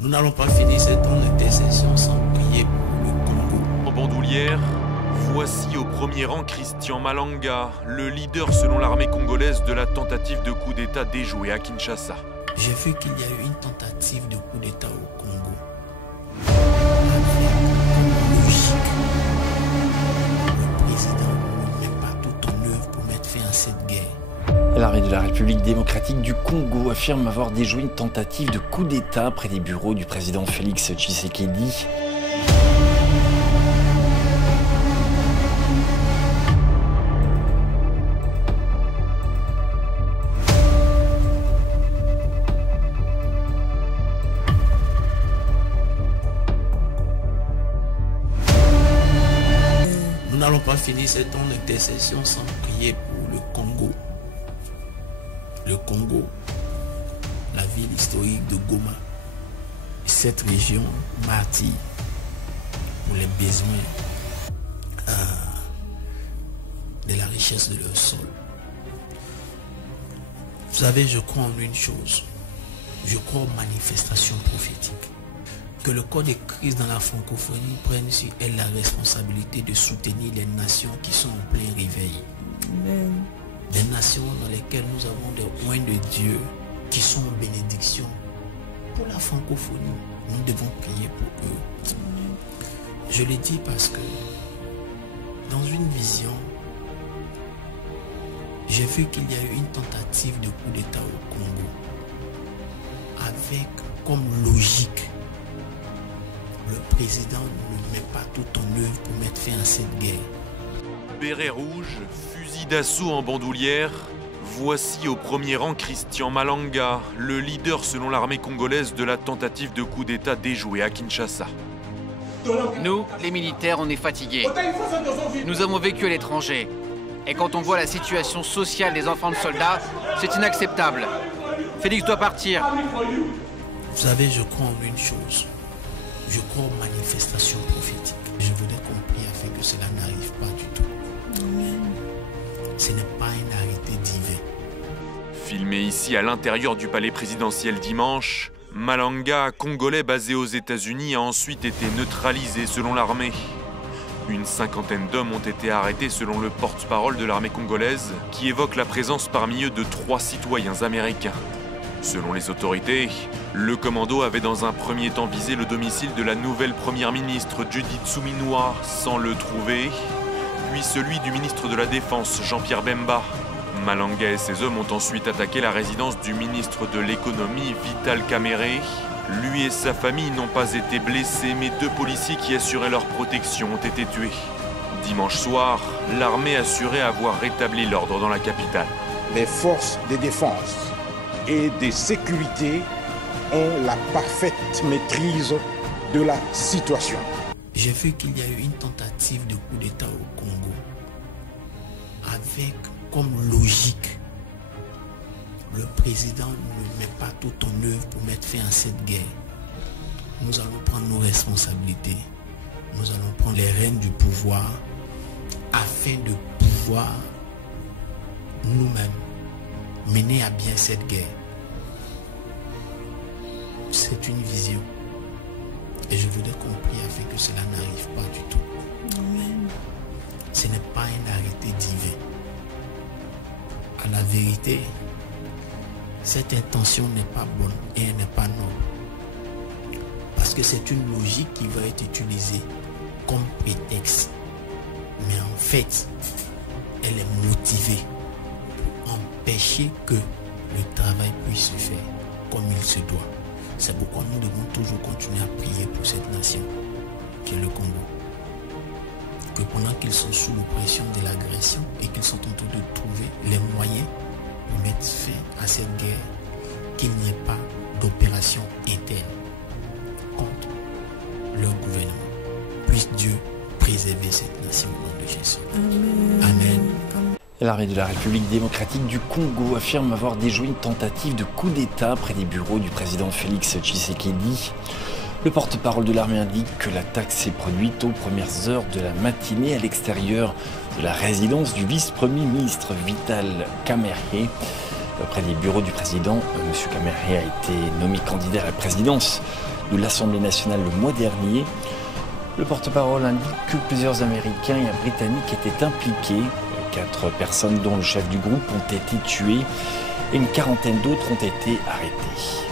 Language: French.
Nous n'allons pas finir cette temps d'intercession sans prier pour le Congo. En bandoulière, voici au premier rang Christian Malanga, le leader selon l'armée congolaise de la tentative de coup d'État déjouée à Kinshasa. J'ai vu qu'il y a eu une tentative de coup d'État au Congo. Logique. Le président ne met pas tout en œuvre pour mettre fin à cette guerre. L'armée de la République démocratique du Congo affirme avoir déjoué une tentative de coup d'État près des bureaux du président Félix Tshisekedi. Nous n'allons pas finir cette temps d'intercession sans prier pour le Congo. Le Congo, la ville historique de Goma, cette région martyre pour les besoins de la richesse de leur sol. Vous savez, je crois en une chose. Je crois aux manifestations prophétiques. Que le corps de Christ dans la francophonie prenne sur elle la responsabilité de soutenir les nations qui sont en plein réveil. Amen. Des nations dans lesquelles nous avons des oints de Dieu qui sont en bénédiction. Pour la francophonie, nous devons prier pour eux. Je le dis parce que dans une vision, j'ai vu qu'il y a eu une tentative de coup d'État au Congo avec comme logique le président ne met pas tout en œuvre pour mettre fin à cette guerre. Béret rouge, fusil d'assaut en bandoulière, voici au premier rang Christian Malanga, le leader selon l'armée congolaise de la tentative de coup d'État déjouée à Kinshasa. Nous, les militaires, on est fatigués. Nous avons vécu à l'étranger. Et quand on voit la situation sociale des enfants de soldats, c'est inacceptable. Félix doit partir. Vous savez, je crois en une chose. Je crois aux manifestations prophétiques. Je voudrais qu'on prie afin que cela n'arrive pas du tout. Ce n'est pas un arrêté divin. Filmé ici à l'intérieur du palais présidentiel dimanche, Malanga, congolais basé aux États-Unis, a ensuite été neutralisé selon l'armée. Une cinquantaine d'hommes ont été arrêtés selon le porte-parole de l'armée congolaise, qui évoque la présence parmi eux de 3 citoyens américains. Selon les autorités, le commando avait dans un premier temps visé le domicile de la nouvelle première ministre Judith Suminwa sans le trouver, puis celui du ministre de la Défense Jean-Pierre Bemba. Malanga et ses hommes ont ensuite attaqué la résidence du ministre de l'économie Vital Kamerhe. Lui et sa famille n'ont pas été blessés, mais 2 policiers qui assuraient leur protection ont été tués. Dimanche soir, l'armée assurait avoir rétabli l'ordre dans la capitale. Les forces de défense et de sécurité ont la parfaite maîtrise de la situation. J'ai vu qu'il y a eu une tentative de coup d'État au Congo avec comme logique le président ne met pas tout en œuvre pour mettre fin à cette guerre. Nous allons prendre nos responsabilités. Nous allons prendre les rênes du pouvoir afin de pouvoir nous-mêmes mener à bien cette guerre. C'est une vision. Et je voudrais qu'on prie afin que cela n'arrive pas du tout. Amen. Ce n'est pas un arrêté divin. À la vérité, cette intention n'est pas bonne et elle n'est pas noble. Parce que c'est une logique qui va être utilisée comme prétexte. Mais en fait, elle est motivée pour empêcher que le travail puisse se faire comme il se doit. C'est pourquoi nous devons toujours continuer à prier pour cette nation, qui est le Congo. Que pendant qu'ils sont sous l'oppression de l'agression et qu'ils sont en train de trouver les moyens pour mettre fin à cette guerre, qu'il n'y ait pas d'opération interne contre leur gouvernement. Puisse Dieu préserver cette nation au nom de Jésus. Amen. Amen. L'armée de la République démocratique du Congo affirme avoir déjoué une tentative de coup d'État près des bureaux du président Félix Tshisekedi. Le porte-parole de l'armée indique que l'attaque s'est produite aux premières heures de la matinée à l'extérieur de la résidence du vice-premier ministre Vital Kamerhe. Près des bureaux du président, M. Kamerhe a été nommé candidat à la présidence de l'Assemblée nationale le mois dernier. Le porte-parole indique que plusieurs Américains et un Britannique étaient impliqués. 4 personnes, dont le chef du groupe, ont été tuées et une quarantaine d'autres ont été arrêtées.